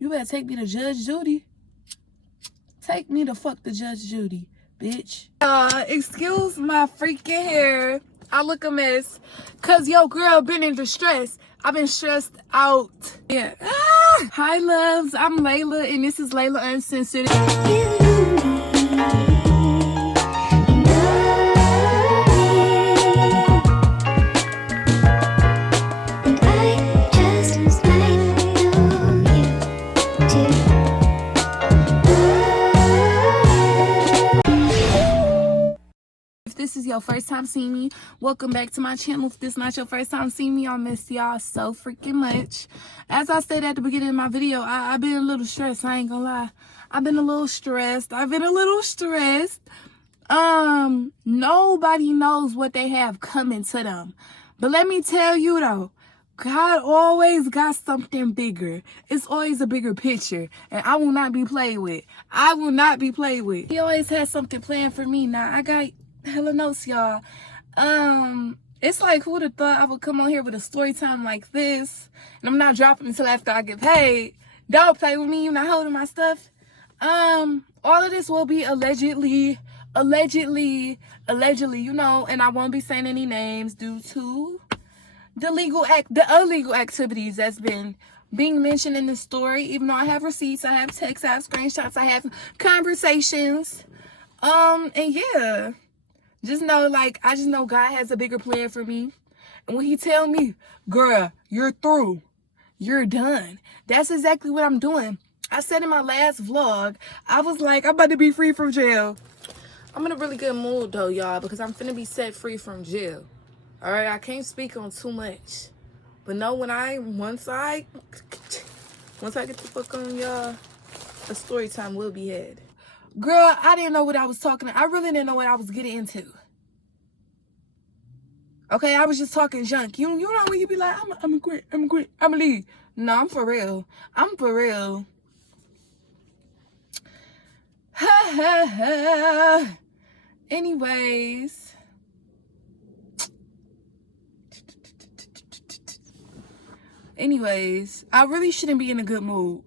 You better take me to Judge Judy. Take me to fuck the Judge Judy, bitch. Excuse my freaking hair. I look a mess. Cause yo girl been in distress. I've been stressed out. Yeah. Hi loves, I'm Layla and this is Layla Uncensored. This is your first time seeing me, welcome back to my channel. If this is not your first time seeing me, I miss y'all so freaking much. As I said at the beginning of my video, I've been a little stressed. I ain't gonna lie, I've been a little stressed. Nobody knows what they have coming to them, but let me tell you though, God always got something bigger. It's always a bigger picture, and I will not be played with. He always has something planned for me. Now I got hella notes, y'all. It's like, who'd have thought I would come on here with a story time like this, and I'm not dropping until after I get paid. Don't play with me. You're not holding my stuff. All of this will be allegedly, you know, and I won't be saying any names due to the illegal activities that's been being mentioned in the story. Even though I have receipts, I have texts, I have screenshots, I have conversations, and yeah. Just know, like, I just know God has a bigger plan for me. And when he tell me, girl, you're through, you're done, that's exactly what I'm doing. I said in my last vlog, I was like, I'm about to be free from jail. I'm in a really good mood, though, y'all, because I'm finna be set free from jail. All right, I can't speak on too much. But no, once I get the fuck on, y'all, a story time will be had. Girl, I didn't know what I was talking about. I really didn't know what I was getting into. Okay, I was just talking junk. You know when you be like, I'm gonna leave. No, I'm for real. Anyways. I really shouldn't be in a good mood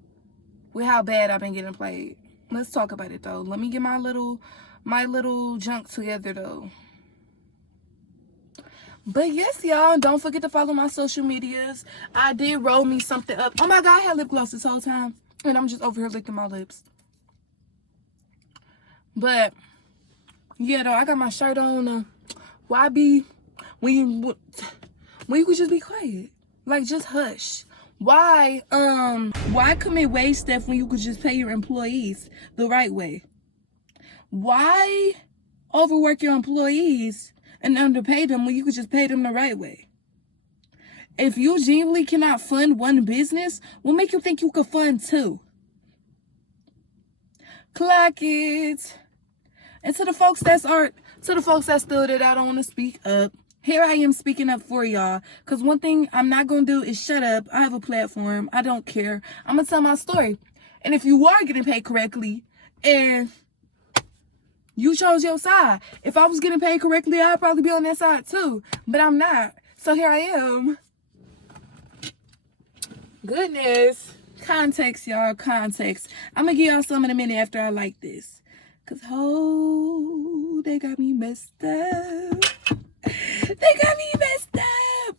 with how bad I've been getting played. Let's talk about it though. Let me get my little junk together though. But yes, y'all, don't forget to follow my social medias. I did roll me something up. Oh my God, I had lip gloss this whole time, and I'm just over here licking my lips. But yeah, though, I got my shirt on. Why be when you could just be quiet, like just hush? Why commit wage theft when you could just pay your employees the right way? Why overwork your employees and underpay them when you could just pay them the right way? If you genuinely cannot fund one business, what make you think you could fund two? Clock it. And to the folks that still that I don't want to speak up, here I am speaking up for y'all. Because one thing I'm not going to do is shut up. I have a platform. I don't care. I'm going to tell my story. And if you are getting paid correctly and you chose your side, if I was getting paid correctly, I'd probably be on that side too. But I'm not. So here I am. Goodness. Context, y'all. Context. I'm going to give y'all some in a minute after I like this. Because, oh, they got me messed up. They got me messed up.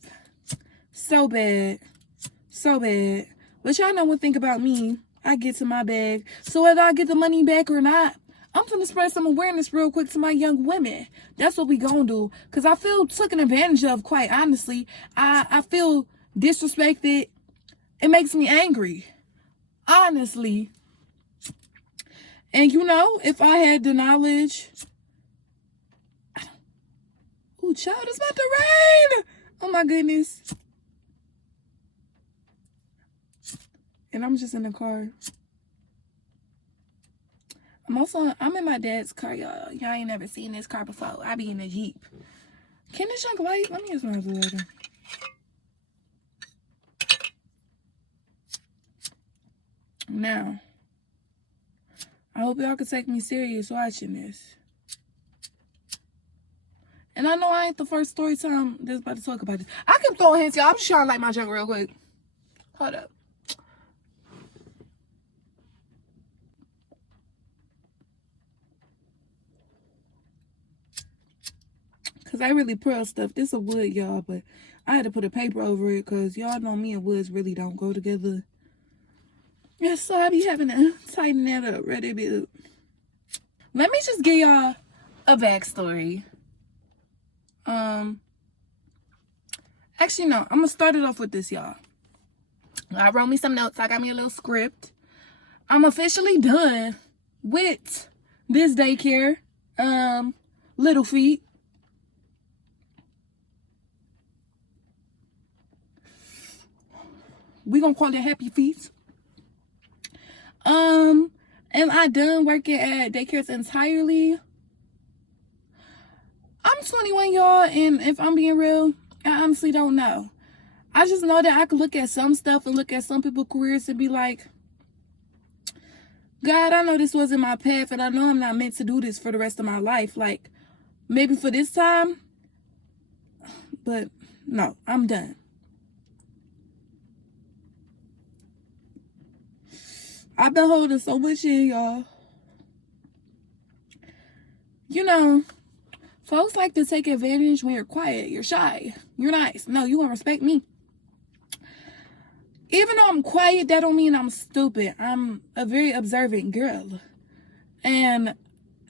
So bad. But y'all know one thing about me. I get to my bag. So whether I get the money back or not, I'm finna spread some awareness real quick to my young women. That's what we gonna do. Because I feel taken advantage of, quite honestly. I feel disrespected. It makes me angry. Honestly. And you know, if I had the knowledge... Ooh, child, it's about to rain. Oh my goodness. And I'm just in the car. I'm in my dad's car, y'all. Y'all ain't never seen this car before. I be in a Jeep. Can this junk light? Let me use my later. Now, I hope y'all can take me serious watching this. And I know I ain't the first story time that's about to talk about this. I can throw hints, y'all. I'm just trying to light my junk real quick. Hold up. because I really pearl stuff. This is wood, y'all, but I had to put a paper over it because y'all know me and woods really don't go together. Yeah, so I be having to tighten that up right a bit. Let me just give y'all a backstory. Actually, no, I'm gonna start it off with this, y'all. I wrote me some notes. I got me a little script. I'm officially done with this daycare. Little feet. We gonna call it happy feet. Am I done working at daycares entirely? I'm 21, y'all, and if I'm being real, I honestly don't know. I just know that I could look at some stuff and look at some people's careers and be like, God, I know this wasn't my path, and I know I'm not meant to do this for the rest of my life. Like, maybe for this time, but no, I'm done. I've been holding so much in, y'all. You know, folks like to take advantage when you're quiet, you're shy, you're nice. No, you won't respect me. Even though I'm quiet, that don't mean I'm stupid. I'm a very observant girl. And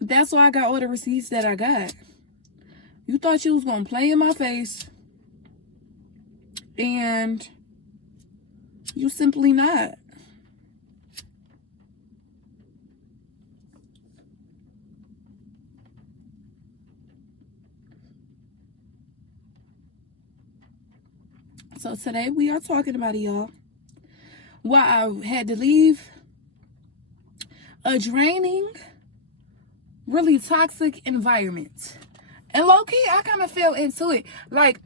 that's why I got all the receipts that I got. You thought you was going to play in my face. And you simply not. So today we are talking about it, y'all. Why I had to leave a draining, really toxic environment. And low-key, I kind of fell into it. Like,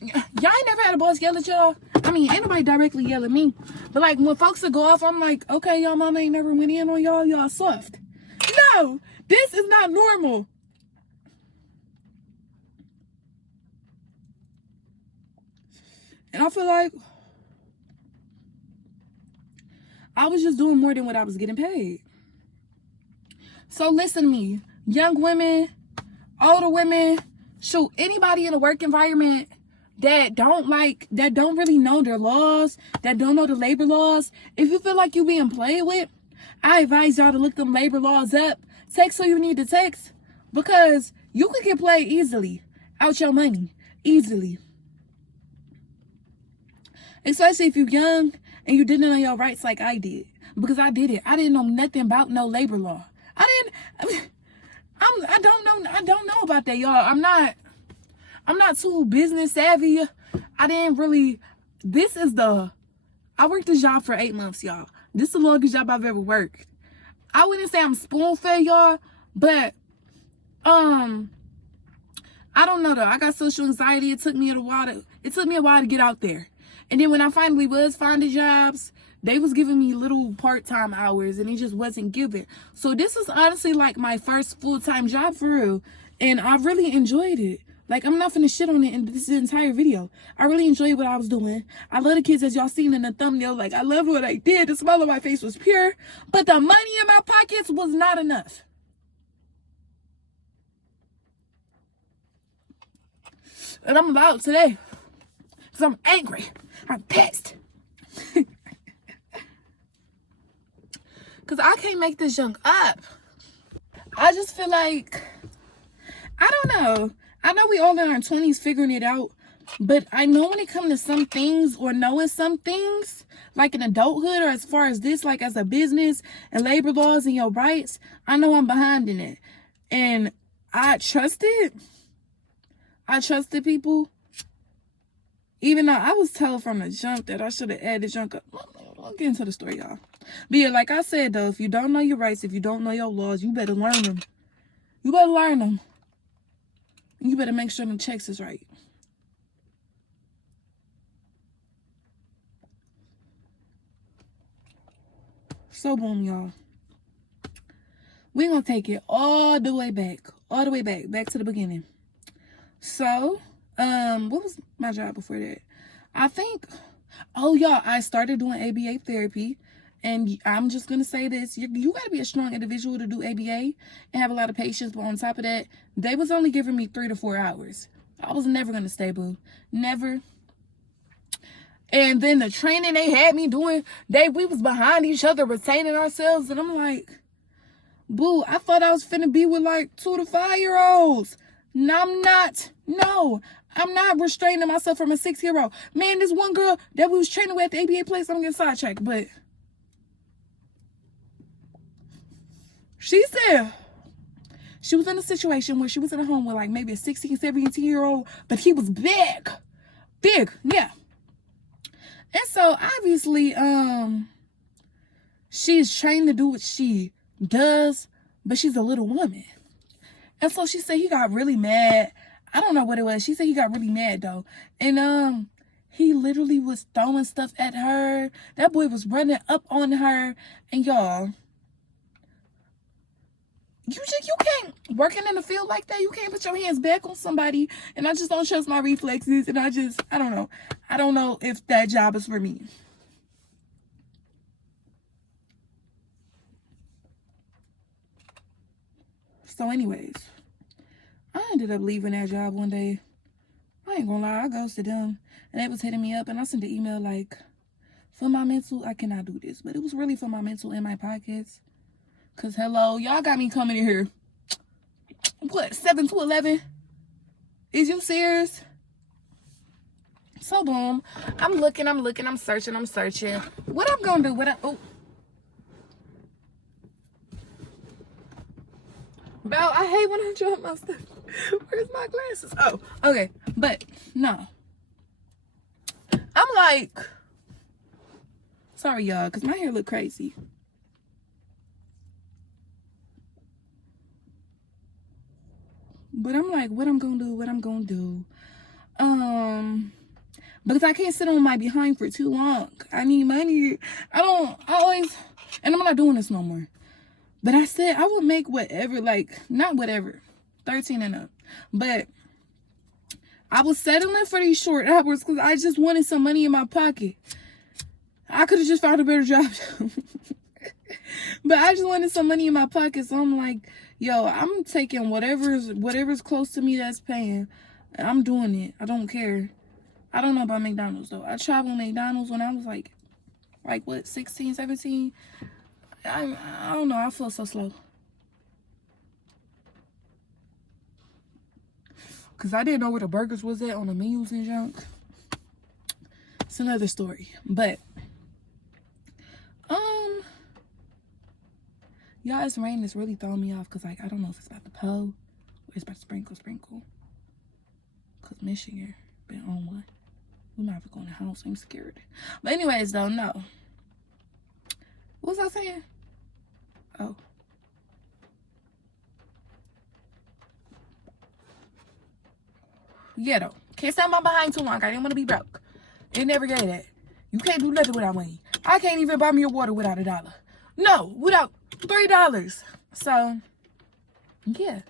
y'all ain't never had a boss yell at y'all. I mean, ain't nobody directly yell at me. But like, when folks would go off, I'm like, okay, y'all mama ain't never went in on y'all. Y'all soft. No, this is not normal. And I feel like I was just doing more than what I was getting paid. So listen to me, young women, older women, shoot, anybody in a work environment that don't really know their laws, that don't know the labor laws. If you feel like you being played with, I advise y'all to look them labor laws up. Text who you need to text, because you could get played easily out your money, easily. Especially if you're young and you didn't know your rights like I did. Because I did it. I didn't know nothing about no labor law. I don't know about that, y'all. I'm not too business savvy. I worked this job for 8 months, y'all. This is the longest job I've ever worked. I wouldn't say I'm spoon-fed, y'all, but I don't know though. I got social anxiety. It took me a while to get out there. And then when I finally was finding jobs, they was giving me little part-time hours and it just wasn't giving. So this is honestly like my first full-time job for real. And I really enjoyed it. Like, I'm not finna shit on it in this entire video. I really enjoyed what I was doing. I love the kids, as y'all seen in the thumbnail. Like, I love what I did. The smile on my face was pure. But the money in my pockets was not enough. And I'm about today. Because I'm angry. I'm pissed. Because I can't make this junk up. I just feel like, I don't know. I know we all in our 20s figuring it out. But I know when it comes to some things or knowing some things, like in adulthood or as far as this, like as a business and labor laws and your rights, I know I'm behind in it. And I trusted people. Even though I was told from the jump that I should have added junk up. I'll get into the story, y'all. But yeah, like I said, though, if you don't know your rights, if you don't know your laws, you better learn them. You better learn them. You better make sure them checks is right. So, boom, y'all. We're going to take it all the way back to the beginning. So, what was my job before that? I think, oh, y'all, I started doing ABA therapy. And I'm just going to say this. You got to be a strong individual to do ABA and have a lot of patience. But on top of that, they was only giving me 3 to 4 hours. I was never gonna stay, boo. Never. And then the training they had me doing, we was behind each other retaining ourselves, and I'm like, boo, I thought I was finna be with like 2 to 5-year-olds. No, I'm not. No, I'm not restraining myself from a 6-year-old. Man, this one girl that we was training with at the ABA place, I'm getting sidetracked, but she said she was in a situation where she was in a home with like maybe a 16, 17-year-old, but he was big. Big, yeah. And so obviously, she's trained to do what she does, but she's a little woman. And so she said he got really mad. I don't know what it was. She said he got really mad though. And he literally was throwing stuff at her. That boy was running up on her. And y'all, you can't, working in the field like that, you can't put your hands back on somebody. And I just don't trust my reflexes. And I don't know. I don't know if that job is for me. So anyways, I ended up leaving that job one day. I ain't gonna lie, I ghosted them. And they was hitting me up, and I sent an email like, for my mental, I cannot do this. But it was really for my mental and my pockets. Because, hello, y'all got me coming in here, what, 7 to 11? Is you serious? So, boom. I'm looking, I'm searching. What I'm gonna do, oh. Bro, I hate when I drop my stuff. Where's my glasses? Oh, okay. But, no. I'm like, sorry, y'all, because my hair look crazy. But I'm like, what I'm gonna do? Because I can't sit on my behind for too long. I need money. I always, and I'm not doing this no more. But I said I would make whatever, like, not whatever, 13 and up. But I was settling for these short hours because I just wanted some money in my pocket. I could have just found a better job. But I just wanted some money in my pocket. So I'm like, yo, I'm taking whatever's close to me that's paying. I'm doing it. I don't care. I don't know about McDonald's, though. I tried with McDonald's when I was like what, 16, 17? I don't know. I feel so slow. Because I didn't know where the burgers was at on the menus and junk. It's another story. But, y'all, this rain is really throwing me off. Because, like, I don't know if it's about to pour or it's about to sprinkle. Because Michigan been on one. We might have to go in the house. I'm scared. But anyways, though, no. What was I saying? Oh. Yeah, though. Can't stand my behind too long. I didn't want to be broke. It never gave that. You can't do nothing without money. I can't even buy me a water without $1. No, without $3. So, yeah.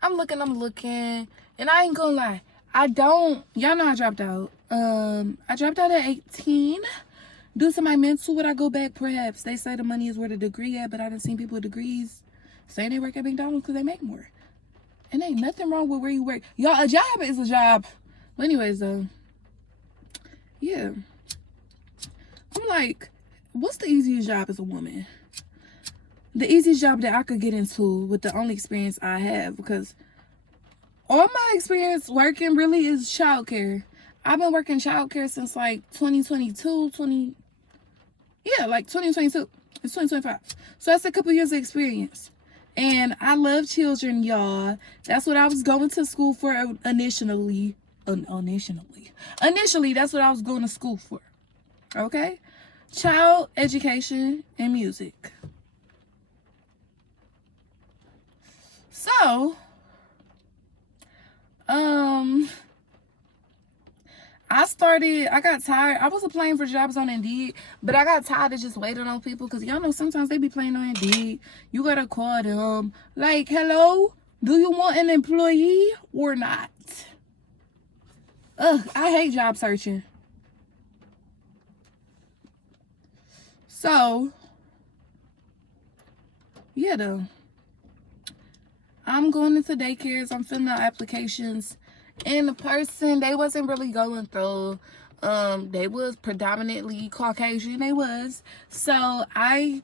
I'm looking. And I ain't gonna lie. Y'all know I dropped out. I dropped out at 18. Due to my mental, would I go back? Perhaps. They say the money is where the degree at, but I done seen people with degrees saying they work at McDonald's because they make more. And ain't nothing wrong with where you work. Y'all, a job is a job. But anyways, though, yeah. I'm like, what's the easiest job as a woman? The easiest job that I could get into with the only experience I have, because all my experience working really is childcare. I've been working childcare since like 2022, like 2022. It's 2025. So that's a couple years of experience. And I love children, y'all. That's what I was going to school for initially. Initially, that's what I was going to school for. Okay? Child education and music. So, I got tired. I was applying for jobs on Indeed, but I got tired of just waiting on people because y'all know sometimes they be playing on Indeed. You gotta call them. Like, hello, do you want an employee or not? Ugh, I hate job searching. So, yeah, though. I'm going into daycares. I'm filling out applications. And the person, they wasn't really going through. They was predominantly Caucasian. They was. So I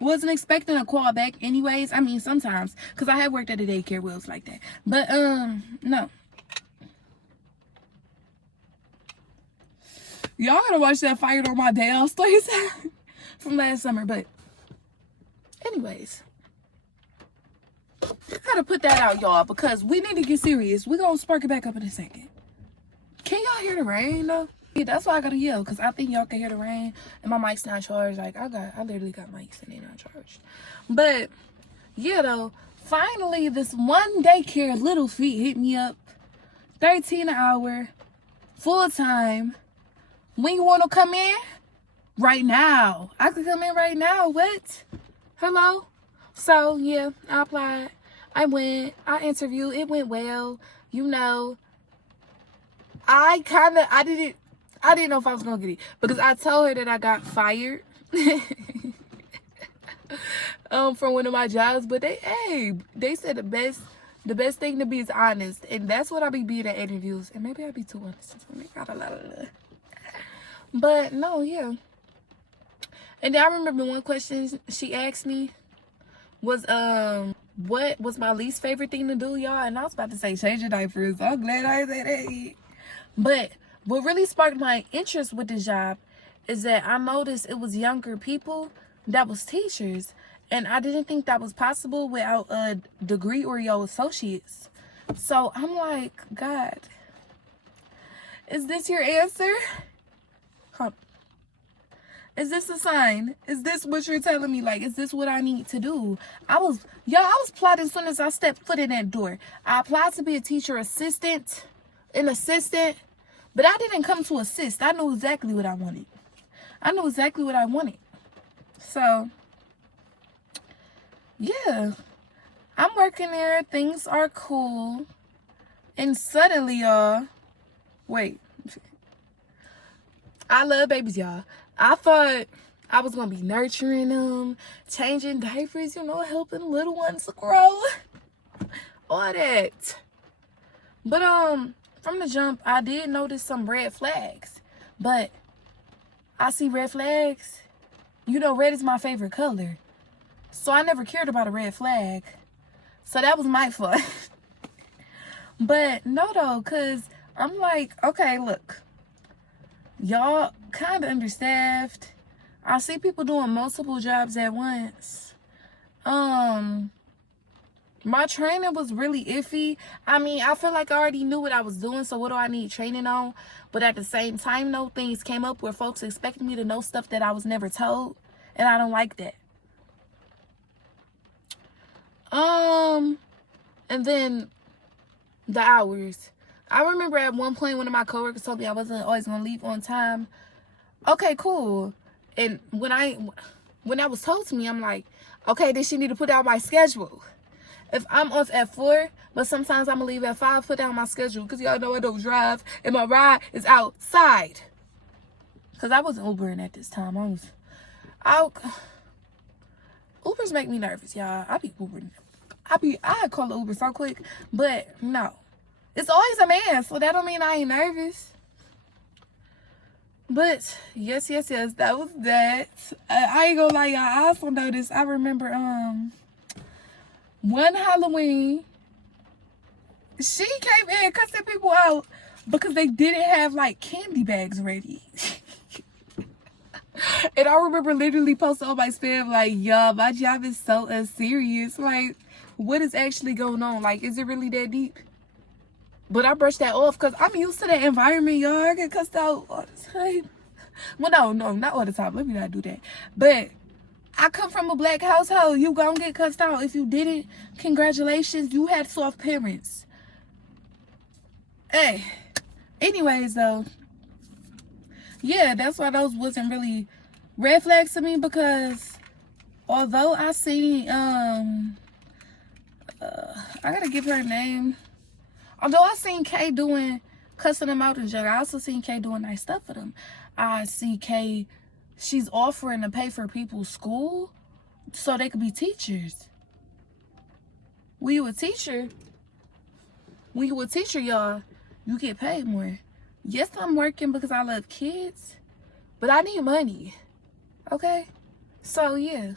wasn't expecting a call back anyways. I mean, sometimes, because I have worked at a daycare where it was like that. But no. Y'all gotta watch that Fired on My Day Off stories from last summer. But anyways, gotta put that out, y'all, because we need to get serious. We're gonna spark it back up in a second. Can y'all hear the rain though? Yeah, that's why I gotta yell, because I think y'all can hear the rain and my mic's not charged. Like I literally got mics and they're not charged. But yeah though, finally this one daycare, Little Feet, hit me up. 13 an hour, full time. When you wanna come in? Right now. I could come in right now. What? Hello? So yeah, I applied. I went, I interviewed, it went well. You know, I didn't know if I was gonna get it because I told her that I got fired from one of my jobs, but they said the best thing to be is honest, and that's what I be being at interviews. And maybe I be too honest. But no, yeah. And then I remember one question she asked me was what was my least favorite thing to do, y'all? And I was about to say change your diapers. I'm glad I said that. But what really sparked my interest with this job is that I noticed it was younger people that was teachers. And I didn't think that was possible without a degree or your associates. So I'm like, God, is this your answer? Huh. Is this a sign? Is this what you're telling me? Like, is this what I need to do? I was plotting as soon as I stepped foot in that door. I applied to be a teacher assistant, an assistant, but I didn't come to assist. I knew exactly what I wanted. So, yeah, I'm working there. Things are cool. And suddenly, y'all, wait. I love babies, y'all. I thought I was going to be nurturing them, changing diapers, you know, helping little ones grow. All that. But, from the jump, I did notice some red flags. But I see red flags. You know, red is my favorite color. So I never cared about a red flag. So that was my fault. But no, though, because I'm like, okay, look. Y'all kind of understaffed. I see people doing multiple jobs at once. My training was really iffy. I mean, I feel like I already knew what I was doing, so what do I need training on? But at the same time, though, things came up where folks expected me to know stuff that I was never told, and I don't like that. And then the hours. I remember at one point one of my coworkers told me I wasn't always gonna leave on time. Okay, cool. And when that was told to me, I'm like, okay, then she need to put out my schedule. If I'm off at 4, but sometimes I'm gonna leave at 5, put down my schedule, because y'all know I don't drive and my ride is outside. Because I wasn't Ubering at this time. Ubers make me nervous, y'all. I be Ubering. I call the Uber so quick, but no. It's always a man, so that don't mean I ain't nervous. But yes, that was that. I ain't gonna lie, y'all. I also noticed, I remember one Halloween, she came in cussing people out because they didn't have like candy bags ready. And I remember literally posting on my spam like, y'all, my job is so unserious. Like, what is actually going on? Like, is it really that deep? But I brushed that off because I'm used to that environment, y'all. I get cussed out all the time. Well, no, not all the time. Let me not do that. But I come from a black household. You gonna get cussed out. If you didn't, congratulations. You had soft parents. Hey. Anyways, though. Yeah, that's why those wasn't really red flags to me, because although I seen, I gotta give her a name. Although I seen Kay cussing them out in jail, I also seen Kay doing nice stuff for them. I see Kay, she's offering to pay for people's school so they could be teachers. When you a teacher, y'all, you get paid more. Yes, I'm working because I love kids, but I need money. Okay? So, yeah.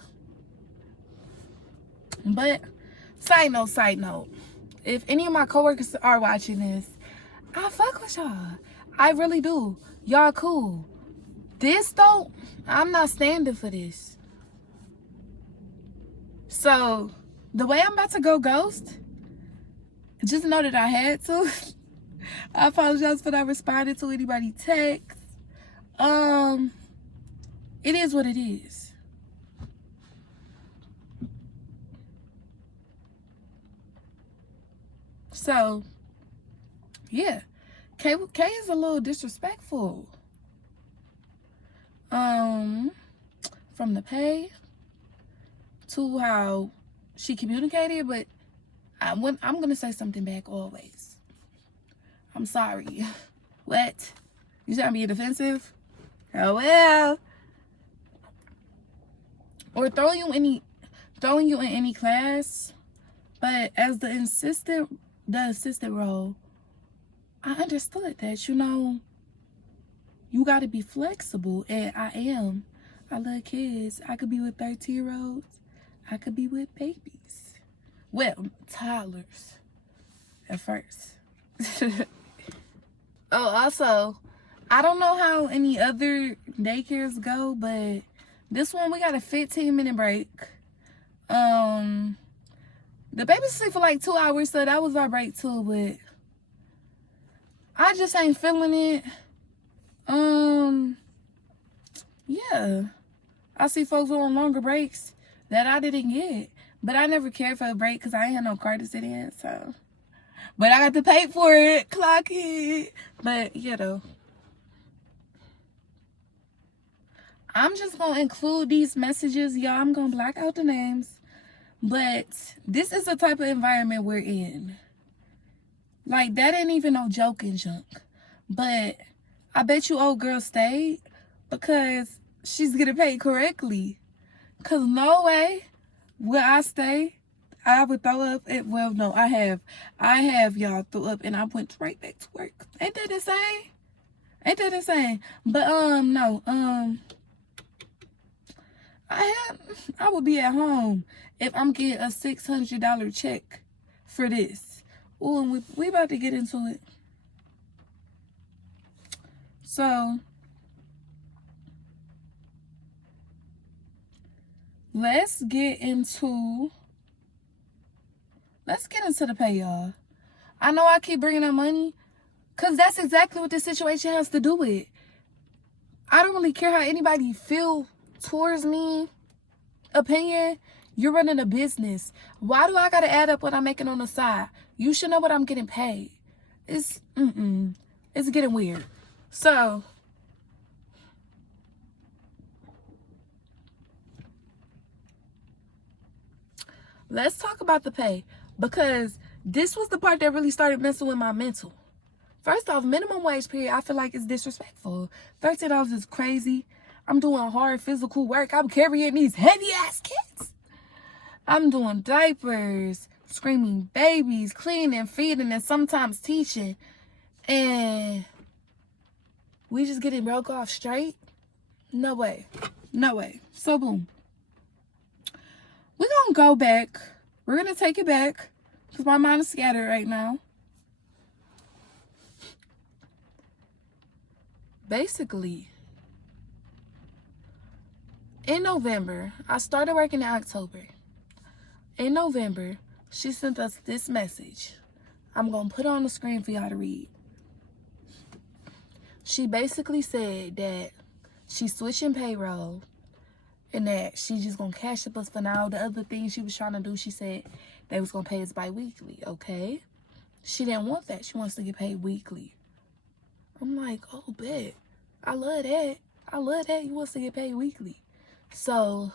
But, side note. If any of my coworkers are watching this, I fuck with y'all. I really do. Y'all cool. This, though, I'm not standing for this. So, the way I'm about to go ghost, just know that I had to. I apologize for not responding to anybody text. It is what it is. So, yeah. K is a little disrespectful. From the pay to how she communicated, but I'm gonna say something back always. I'm sorry. What? You trying to be defensive? Oh well. Or throwing you in any class. But as the assistant role, I understood that, you know, you gotta be flexible, and I am. I love kids. I could be with 13-year-olds. I could be with babies. Well, toddlers at first. Oh, also, I don't know how any other daycares go, but this one we got a 15-minute break. The baby sleep for like 2 hours, so that was our break too, but I just ain't feeling it. Yeah. I see folks on longer breaks that I didn't get. But I never cared for a break because I ain't had no car to sit in, so. But I got to pay for it. Clock it. But, you know. I'm just going to include these messages. Y'all, I'm going to black out the names. But this is the type of environment we're in. Like, that ain't even no joking junk. But I bet you old girl stayed because she's getting paid correctly. Because no way will I stay. I would throw up. Well, no, I have y'all threw up and I went right back to work. Ain't that insane? Ain't that insane? But, no, I would be at home if I'm getting a $600 check for this. Ooh, and we about to get into it. So, let's get into the pay, y'all. I know I keep bringing up money because that's exactly what this situation has to do with. I don't really care how anybody feel towards me. Opinion, you're running a business. Why do I gotta add up what I'm making on the side? You should know what I'm getting paid. It's getting weird. So, let's talk about the pay, because this was the part that really started messing with my mental. First off, minimum wage period, I feel like it's disrespectful. $13 is crazy. I'm doing hard physical work. I'm carrying these heavy ass kids. I'm doing diapers, screaming babies, cleaning, feeding, and sometimes teaching. And we just getting broke off straight? No way. No way. So boom. We're going to go back. We're going to take it back because my mind is scattered right now. Basically, in November, I started working in October. In November, she sent us this message. I'm going to put it on the screen for y'all to read. She basically said that she's switching payroll and that she's just going to cash up us for now. The other thing she was trying to do, she said they was going to pay us bi-weekly, okay? She didn't want that. She wants to get paid weekly. I'm like, oh, bet. I love that. I love that you want to get paid weekly. So,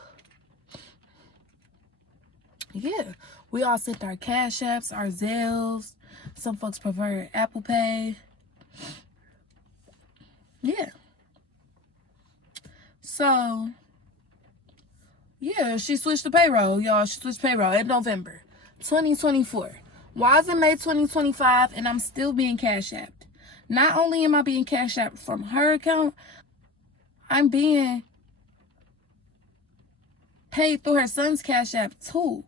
yeah. We all sent our Cash Apps, our Zelles. Some folks prefer Apple Pay. Yeah. So, yeah, she switched the payroll, y'all. She switched payroll in November 2024. Why is it May 2025 and I'm still being Cash Apped? Not only am I being cashed out from her account, I'm being paid through her son's Cash App too.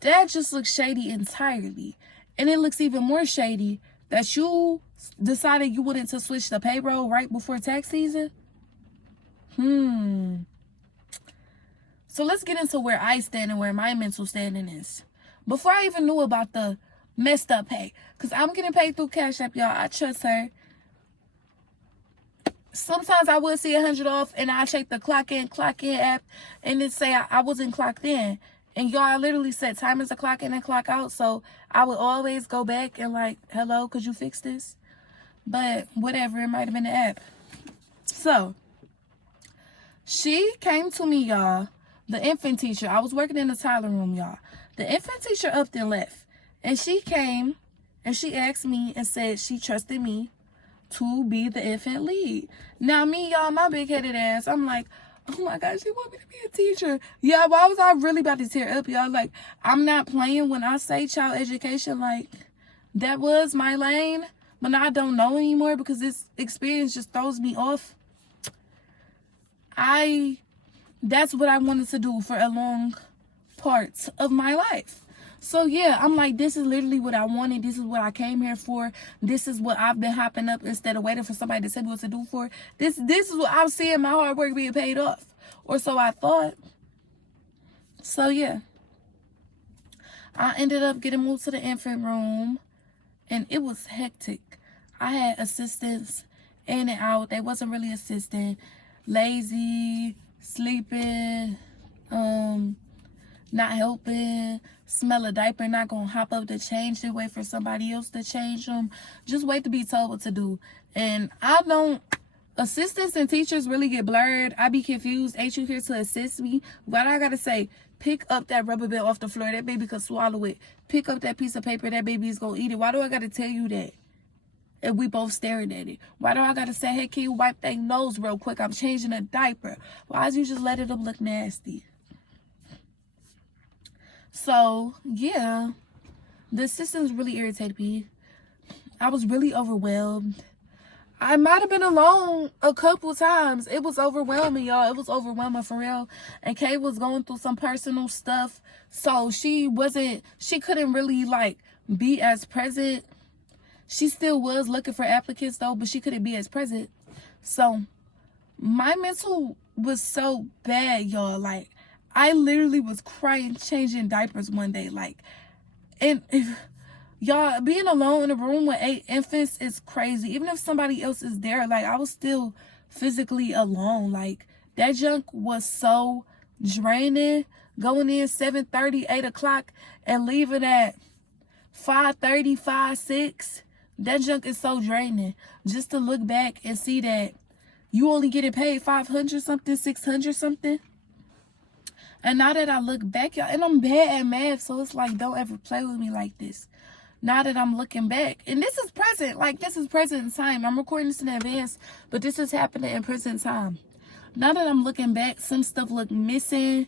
That just looks shady entirely. And it looks even more shady that you decided you wanted to switch the payroll right before tax season. So let's get into where I stand and where my mental standing is. Before I even knew about the messed up pay, because I'm getting paid through Cash App, y'all. I trust her. Sometimes I would see 100 off and I check the clock in app and it say I wasn't clocked in. And y'all literally set timers to clock in and clock out. So I would always go back and like, hello, could you fix this? But whatever, it might have been the app. So she came to me, y'all, the infant teacher. I was working in the toddler room, y'all. The infant teacher up and left. And she came and she asked me and said she trusted me to be the infant lead. Now me, y'all, my big-headed ass, I'm like, oh my gosh, she want me to be a teacher. Yeah, why was I really about to tear up, y'all? Like, I'm not playing when I say child education. Like, that was my lane, but now I don't know anymore because this experience just throws me off. That's what I wanted to do for a long part of my life. So yeah, I'm like, this is literally what I wanted. This is what I came here for. This is what I've been hopping up instead of waiting for somebody to tell me what to do for. This is what I'm seeing my hard work being paid off. Or so I thought. So yeah. I ended up getting moved to the infant room. And it was hectic. I had assistants in and out. They wasn't really assisting. Lazy, sleeping, not helping, smell a diaper, not gonna hop up to change it, wait for somebody else to change them, just wait to be told what to do. And assistants and teachers really get blurred. I be confused. Ain't you here to assist me? What I gotta say, pick up that rubber band off the floor, that baby could swallow it. Pick up that piece of paper, that baby is gonna eat it. Why do I gotta tell you that? And we both staring at it. Why do I gotta say, hey, can you wipe that nose real quick? I'm changing a diaper. Why is you just letting them look nasty? So, yeah, the assistants really irritated me. I was really overwhelmed. I might have been alone a couple times. It was overwhelming, y'all. It was overwhelming for real. And Kay was going through some personal stuff. So she couldn't really, like, be as present. She still was looking for applicants, though, but she couldn't be as present. So my mental was so bad, y'all. Like, I literally was crying, changing diapers one day. Like, and y'all, being alone in a room with 8 infants is crazy. Even if somebody else is there, like, I was still physically alone. Like, that junk was so draining. Going in 7:30, 8 o'clock, and leaving at 5:30, 5, 6. That junk is so draining. Just to look back and see that you only getting paid 500 something, 600 something. And now that I look back, y'all, and I'm bad at math, so it's like, don't ever play with me like this. Now that I'm looking back, and this is present, like, this is present time. I'm recording this in advance, but this is happening in present time. Now that I'm looking back, some stuff look missing.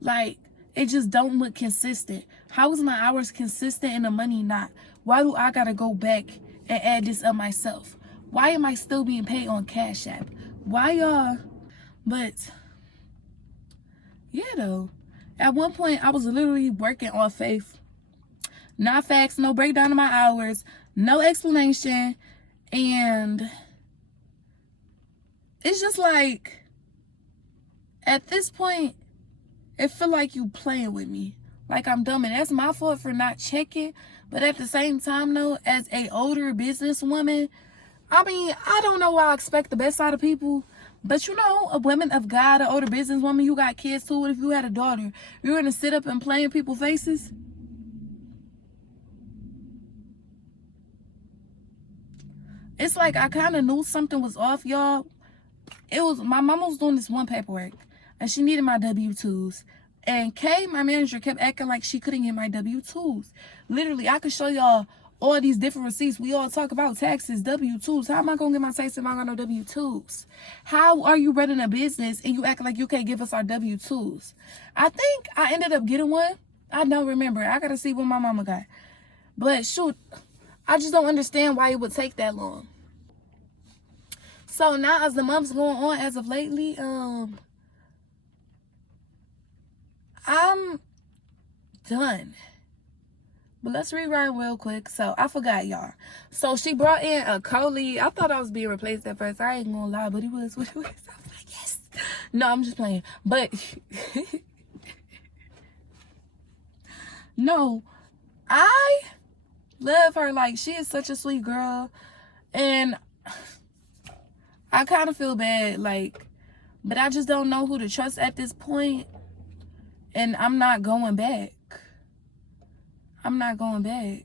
Like, it just don't look consistent. How is my hours consistent and the money not? Why do I gotta go back and add this up myself? Why am I still being paid on Cash App? Why, y'all? But yeah, though, at one point I was literally working on faith. Not facts, no breakdown of my hours, no explanation. And it's just like, at this point, it feel like you playing with me. Like I'm dumb, and that's my fault for not checking. But at the same time, though, as a older businesswoman, I mean, I don't know why I expect the best out of people. But you know, a woman of God, an older businesswoman, you got kids too. What if you had a daughter? You're going to sit up and play in people's faces? It's like I kind of knew something was off, y'all. It was, my mama was doing this one paperwork, and she needed my W-2s. And Kay, my manager, kept acting like she couldn't get my W-2s. Literally, I could show y'all all these different receipts. We all talk about taxes, W-2s. How am I going to get my taxes if I got no W-2s? How are you running a business and you act like you can't give us our W-2s? I think I ended up getting one. I don't remember. I got to see what my mama got. But shoot, I just don't understand why it would take that long. So now as the months going on, as of lately, I'm done. But let's rewind real quick. So I forgot, y'all. So she brought in a co-lead. I thought I was being replaced at first. I ain't gonna lie, but it was what it was. I was like, yes. No, I'm just playing. But no, I love her. Like, she is such a sweet girl. And I kind of feel bad, like, but I just don't know who to trust at this point. And I'm not going back. I'm not going back.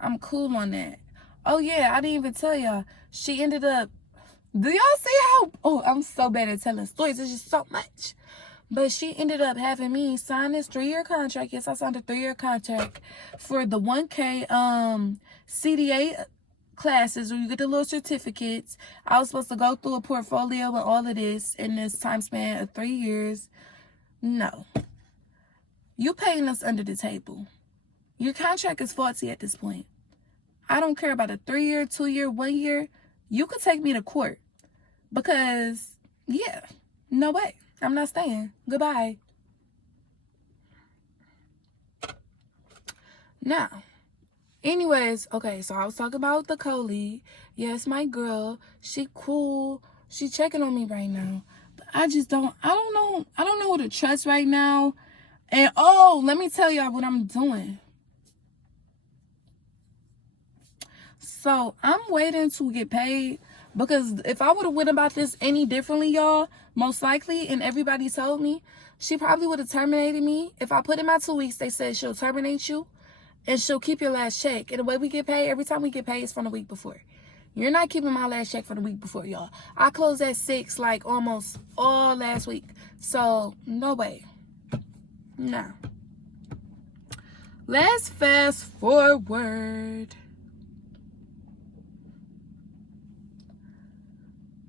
I'm cool on that. Oh, yeah, I didn't even tell y'all. She ended up, do y'all see how, oh, I'm so bad at telling stories. It's just so much. But she ended up having me sign this 3-year contract. Yes, I signed a 3-year contract for the 1K CDA classes where you get the little certificates. I was supposed to go through a portfolio and all of this in this time span of 3 years. No. You paying us under the table. Your contract is faulty at this point. I don't care about a 3-year, 2-year, 1 year. You could take me to court. Because, yeah, no way. I'm not staying. Goodbye. Now, anyways, okay, so I was talking about the co-lead. Yes, my girl. She cool. She checking on me right now. But I don't know who to trust right now. And, oh, let me tell y'all what I'm doing. So, I'm waiting to get paid. Because if I would have went about this any differently, y'all, most likely, and everybody told me, she probably would have terminated me. If I put in my 2 weeks, they said she'll terminate you. And she'll keep your last check. And the way we get paid, every time we get paid is from the week before. You're not keeping my last check from the week before, y'all. I closed at 6, like, almost all last week. So, no way. No. Let's fast forward.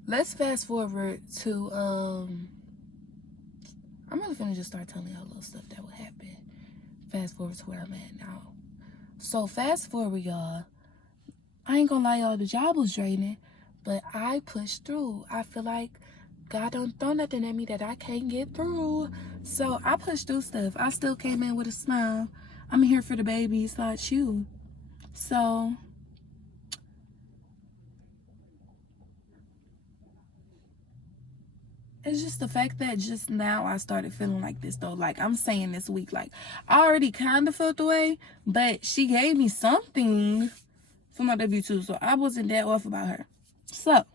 Let's fast forward to, I'm really finna just start telling y'all little stuff that will happen. Fast forward to where I'm at now. So, fast forward, y'all. I ain't gonna lie, y'all, the job was draining, but I pushed through. I feel like God don't throw nothing at me that I can't get through. So, I pushed through stuff. I still came in with a smile. I'm here for the babies, not you. So, it's just the fact that just now I started feeling like this, though. Like, I'm saying this week, like, I already kind of felt the way, but she gave me something for my W-2, so I wasn't that off about her. So,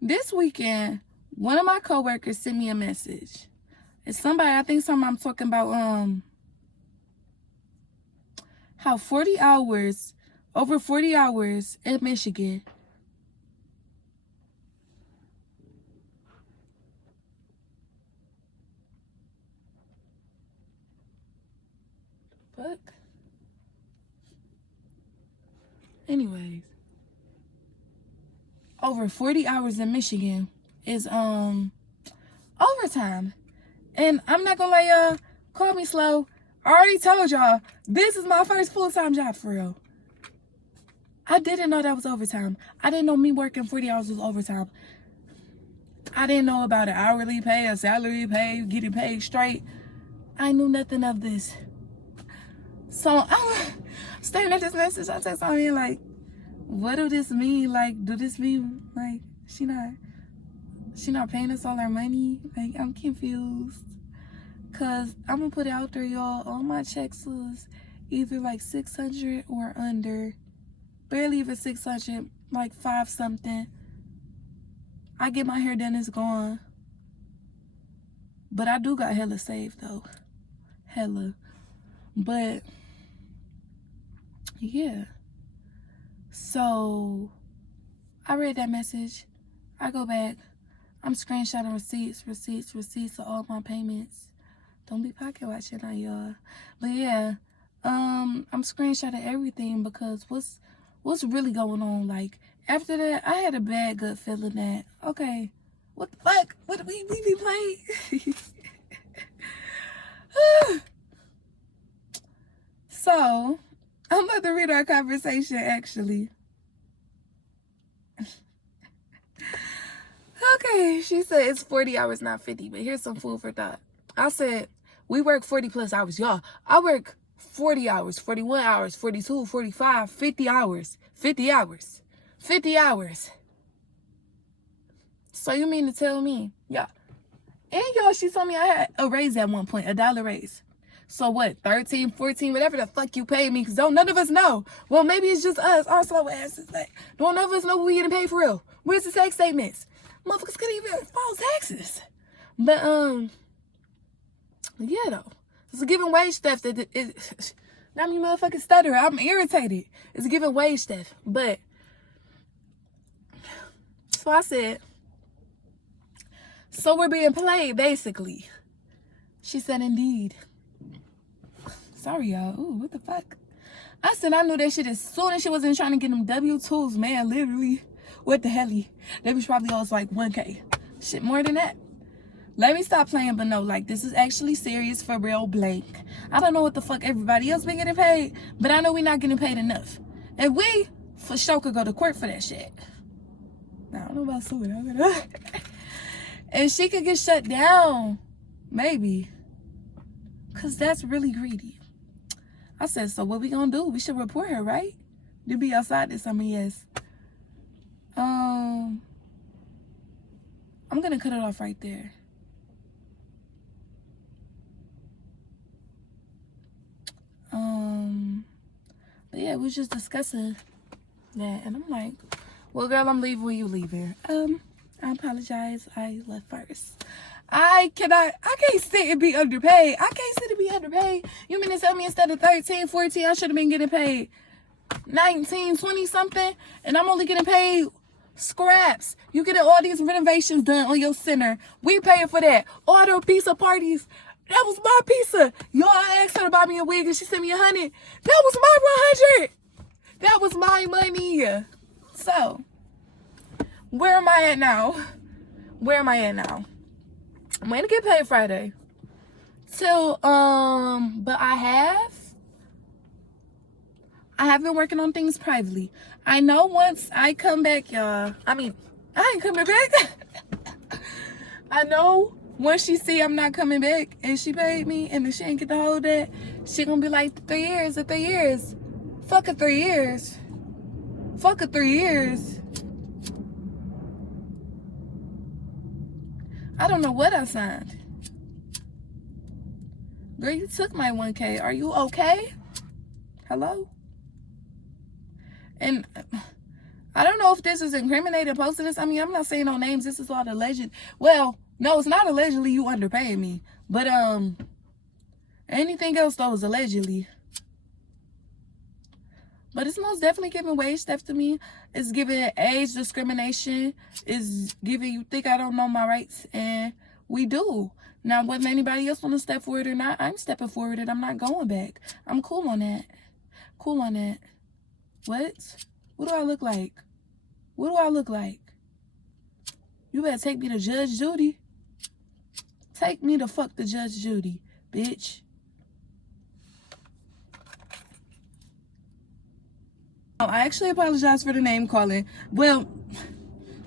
this weekend, one of my coworkers sent me a message. It's somebody, I think I'm talking about, how 40 hours, over 40 hours in Michigan, fuck. Anyways, over 40 hours in Michigan is overtime. And I'm not gonna let y'all call me slow. I already told y'all this is my first full-time job for real. I didn't know that was overtime. I didn't know me working 40 hours was overtime. I didn't know about an hourly pay, a salary pay, getting paid straight. I knew nothing of this. So I'm staring at this message. I text on me like, what do this mean? Like, do this mean like she not paying us all our money? Like, I'm confused. Cause I'm gonna put it out there, y'all. All my checks was either like 600 or under. Barely even 600, like 5 something. I get my hair done, it's gone. But I do got hella saved though. Hella. But yeah. So I read that message. I go back. I'm screenshotting receipts of all my payments. Don't be pocket watching on y'all. But yeah, I'm screenshotting everything because what's really going on? Like, after that, I had a bad gut feeling that, okay, what the fuck? What we be playing? So, I'm our conversation, actually. Okay, she said it's 40 hours, not 50, but here's some food for thought. I said, we work 40 plus hours. Y'all, I work 40 hours, 41 hours, 42, 45, 50 hours, 50 hours, 50 hours. So you mean to tell me, yeah. And y'all, she told me I had a raise at one point, $1 raise. So what, 13, 14, whatever the fuck you paid me, because don't none of us know. Well, maybe it's just us, our slow asses. Like, don't none of us know what we getting paid for real. Where's the tax statements? Motherfuckers couldn't even file taxes. But, yeah, though. It's a given wage theft. Not me motherfucking stutter. I'm irritated. It's a given wage theft. But, so I said, so we're being played, basically. She said, indeed. Sorry, y'all. Ooh, what the fuck? I said I knew that shit as soon as she wasn't trying to get them W-2s, man. Literally. What the hell? They was probably always like 1K. Shit, more than that. Let me stop playing, but no, like, this is actually serious for real, blank. I don't know what the fuck everybody else been getting paid, but I know we not getting paid enough. And we, for sure, could go to court for that shit. I don't know about suing. And she could get shut down. Maybe. Because that's really greedy. I said, so what we gonna do? We should report her, right? To be outside this summer, yes. I'm gonna cut it off right there. But yeah, we was just discussing that, and I'm like, well, girl, I'm leaving when you leaving. I apologize. I left first. I can't sit and be underpaid. I can't sit and be underpaid. You mean to tell me instead of 13, 14, I should have been getting paid 19, 20 something, and I'm only getting paid scraps. You getting all these renovations done on your center. We paying for that. All the pizza parties. That was my pizza. Y'all, I asked her to buy me a wig and she sent me 100. That was my 100. That was my money. So, where am I at now? Where am I at now? I'm going to get paid Friday. But I have been working on things privately. I know once I come back, y'all. I mean, I ain't coming back. I know once she see I'm not coming back and she paid me and she ain't get to hold that, she gonna be like, 3 years, 3 years. Fuck it, 3 years. Fuck it, 3 years. I don't know what I signed. Girl, you took my 1K. Are you okay? Hello? And I don't know if this is incriminating posting this. I mean, I'm not saying no names. This is all alleged. Well, no, it's not allegedly you underpaying me. But anything else though is allegedly. But it's most definitely giving wage theft to me. It's giving age discrimination. It's giving you think I don't know my rights. And we do. Now, whether anybody else want to step forward or not, I'm stepping forward and I'm not going back. I'm cool on that. Cool on that. What? What do I look like? What do I look like? You better take me to Judge Judy. Take me to fuck the Judge Judy, bitch. Oh, I actually apologize for the name calling. Well,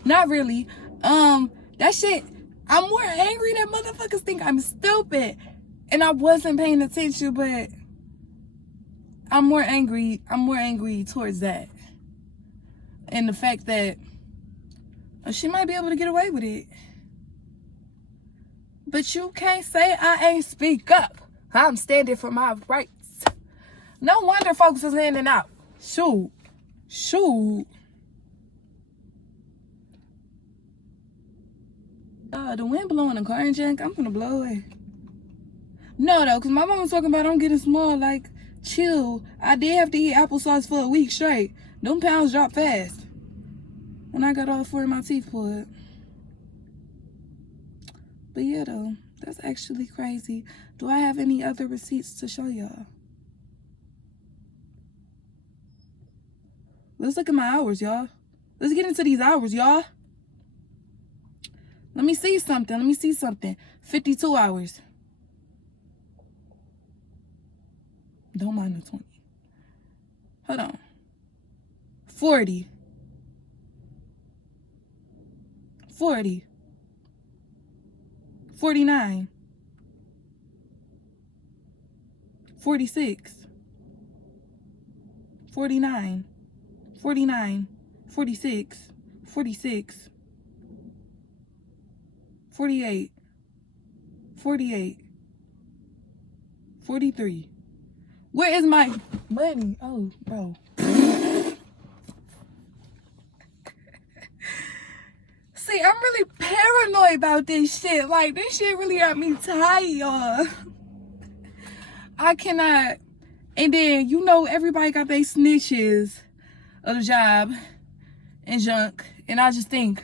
not really. That shit, I'm more angry that motherfuckers think I'm stupid. And I wasn't paying attention, but I'm more angry towards that. And the fact that she might be able to get away with it. But you can't say I ain't speak up. I'm standing for my rights. No wonder folks is handing out. Shoot. The wind blowing a car and jack, I'm gonna blow away. No, though, because my mom was talking about I'm getting small, like, chill. I did have to eat applesauce for a week straight. Them pounds dropped fast. When I got all 4 of my teeth pulled. But yeah, though, that's actually crazy. Do I have any other receipts to show y'all? Let's look at my hours, y'all. Let's get into these hours, y'all. Let me see something. 52 hours. Don't mind the 20. Hold on. 40. 40. 49. 46. 49. 49. 46. 46. 48. 48. 43. Where is my money? Oh, bro. See, I'm really paranoid about this shit. Like, this shit really got me tired, y'all. I cannot. And then, you know, everybody got their snitches of the job and junk. And I just think,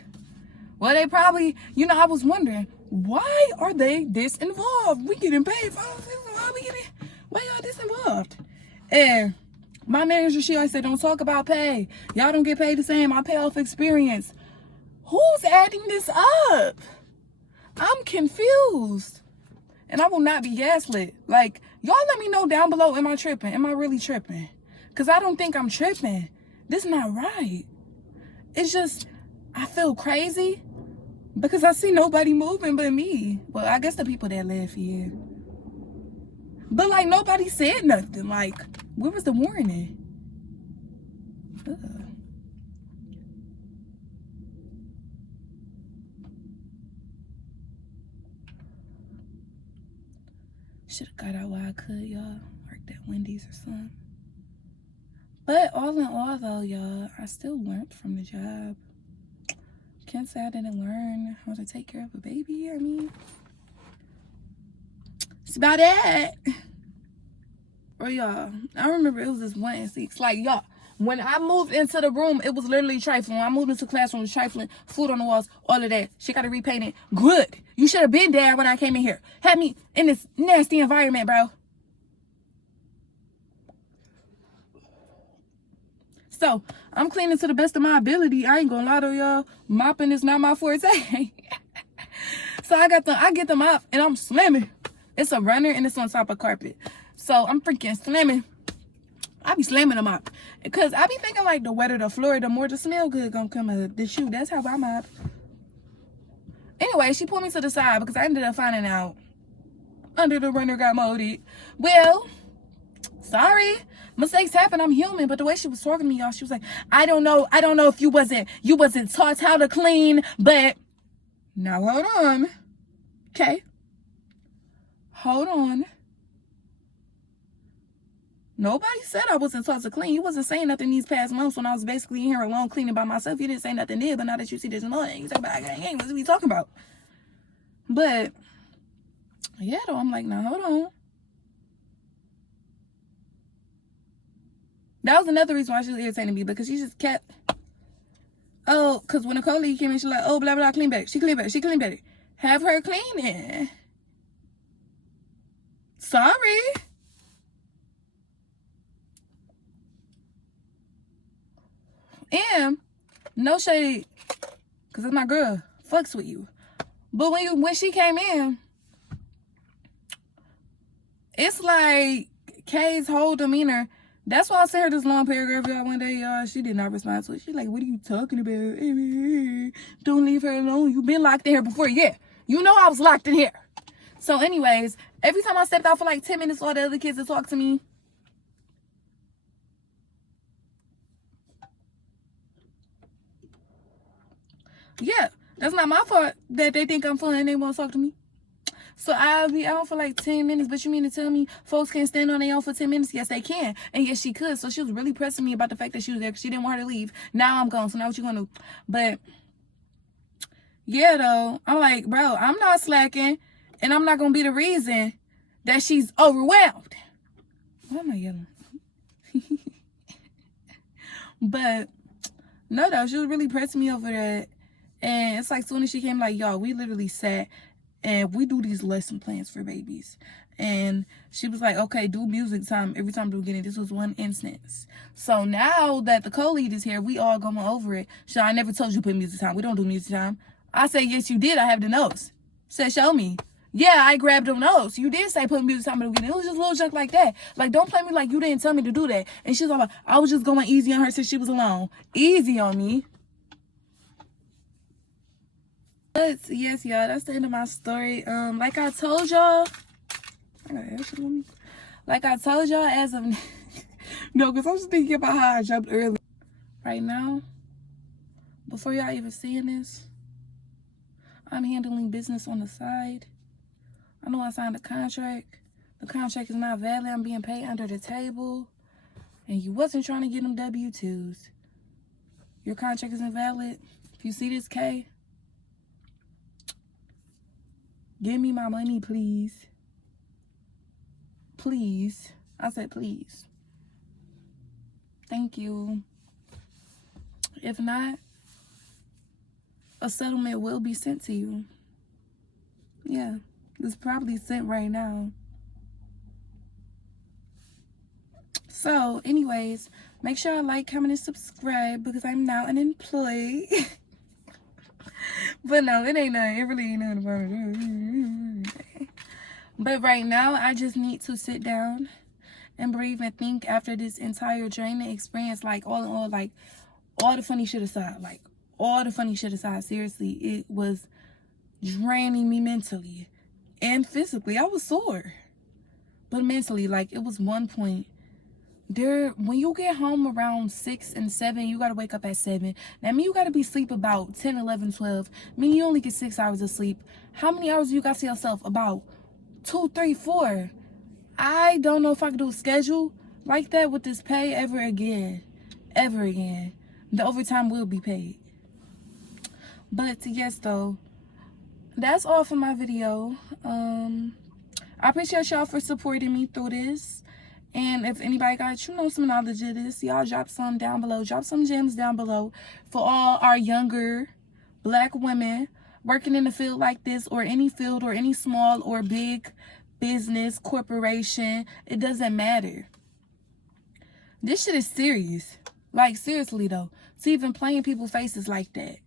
well, they probably, you know, I was wondering, why are they this involved? We getting paid for all this. Why y'all this involved? And my manager, she always said, don't talk about pay. Y'all don't get paid the same. I pay off experience. Who's adding this up? I'm confused. And I will not be gaslit. Like, y'all let me know down below, am I tripping? Am I really tripping? Because I don't think I'm tripping. This not right. It's just, I feel crazy because I see nobody moving but me. Well, I guess the people that live here. But, like, nobody said nothing. Like, where was the warning? Ugh. Should have got out while I could, y'all. Worked at Wendy's or something. But all in all, though, y'all, I still learned from the job. Can't say I didn't learn how to take care of a baby. I mean, it's about it. Or y'all, I remember it was this one instance. Like, y'all, when I moved into the room, it was literally trifling. When I moved into the classroom, it was trifling. Food on the walls, all of that. She got to repaint it. Good. You should have been there when I came in here. Had me in this nasty environment, bro. So, I'm cleaning to the best of my ability. I ain't gonna lie to y'all. Mopping is not my forte. So, I get the mop, and I'm slamming. It's a runner, and it's on top of carpet. So, I'm freaking slamming. I be slamming them up. Because I be thinking, like, the wetter the floor, the more the smell good gonna come out of the shoe. That's how I mop. Anyway, she pulled me to the side because I ended up finding out under the runner got molded. Well, sorry. Mistakes happen. I'm human. But the way she was talking to me, y'all, she was like, I don't know if you wasn't taught how to clean, but now hold on. Okay. Hold on. Nobody said I wasn't taught to clean. You wasn't saying nothing these past months when I was basically in here alone cleaning by myself. You didn't say nothing there, but now that you see this annoying, you talk about, hey, what are we talking about? But, yeah, though, I'm like, now, hold on. That was another reason why she was irritating me, because she just kept, oh, because when Nicole came in, she like, oh, blah, blah, clean better. She clean better. Have her cleaning. Sorry. And no shade, because it's my girl. Fucks with you. But when she came in, it's like Kay's whole demeanor. That's why I sent her this long paragraph, y'all, one day, y'all. She did not respond to it. She's like, what are you talking about? Don't leave her alone. You've been locked in here before. Yeah, you know I was locked in here. So anyways, every time I stepped out for like 10 minutes, all the other kids would talk to me. Yeah, that's not my fault that they think I'm fun and they won't talk to me. So I'll be out for like 10 minutes, but you mean to tell me folks can't stand on their own for 10 minutes? Yes, they can. And yes, she could. So she was really pressing me about the fact that she was there because she didn't want her to leave. Now I'm gone. So now what you gonna do? But yeah, though, I'm like, bro, I'm not slacking, and I'm not gonna be the reason that she's overwhelmed. Why am I yelling? But no, though, she was really pressing me over that. And it's like, soon as she came, like, y'all, we literally sat and we do these lesson plans for babies. And she was like, okay, do music time every time we get in. This was one instance. So now that the co-lead is here, we all going over it. So I never told you to put music time. We don't do music time. I said, yes, you did. I have the notes. Said, show me. Yeah, I grabbed them notes. You did say put music on the beginning. It was just a little junk like that. Like, don't play me like you didn't tell me to do that. And she's all like, I was just going easy on her since she was alone. Easy on me. But yes, y'all, that's the end of my story. Like I told y'all, as of no, because I'm just thinking about how I jumped early. Right now, before y'all even seeing this, I'm handling business on the side. I know I signed a contract. The contract is not valid. I'm being paid under the table. And you wasn't trying to get them W-2s. Your contract is invalid. If you see this, K, give me my money, please. Please. I said please. Thank you. If not, a settlement will be sent to you. Yeah, it's probably sent right now. So, anyways, make sure I like, comment, and subscribe because I'm now unemployed. But no, it ain't nothing. It really ain't nothing. But right now, I just need to sit down and breathe and think after this entire draining experience. Like, all in all, like, all the funny shit aside. Like, all the funny shit aside. Seriously, it was draining me mentally and physically. I was sore. But mentally, like, it was one point. When you get home around 6 and 7, you gotta wake up at 7. That means you gotta be asleep about 10, 11, 12. I mean, you only get 6 hours of sleep. How many hours do you got to yourself? About 2, 3, 4. I don't know if I could do a schedule like that with this pay ever again. Ever again. The overtime will be paid. But yes, though, that's all for my video. I appreciate y'all for supporting me through this. And if anybody got, some knowledge of this, y'all drop some down below. Drop some gems down below for all our younger Black women working in a field like this, or any field, or any small or big business, corporation. It doesn't matter. This shit is serious. Like, seriously, though. To even play in people's faces like that.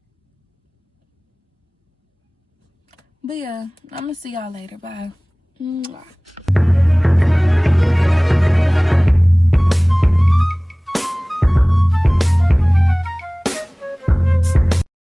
But yeah, I'm going to see y'all later. Bye. Mwah.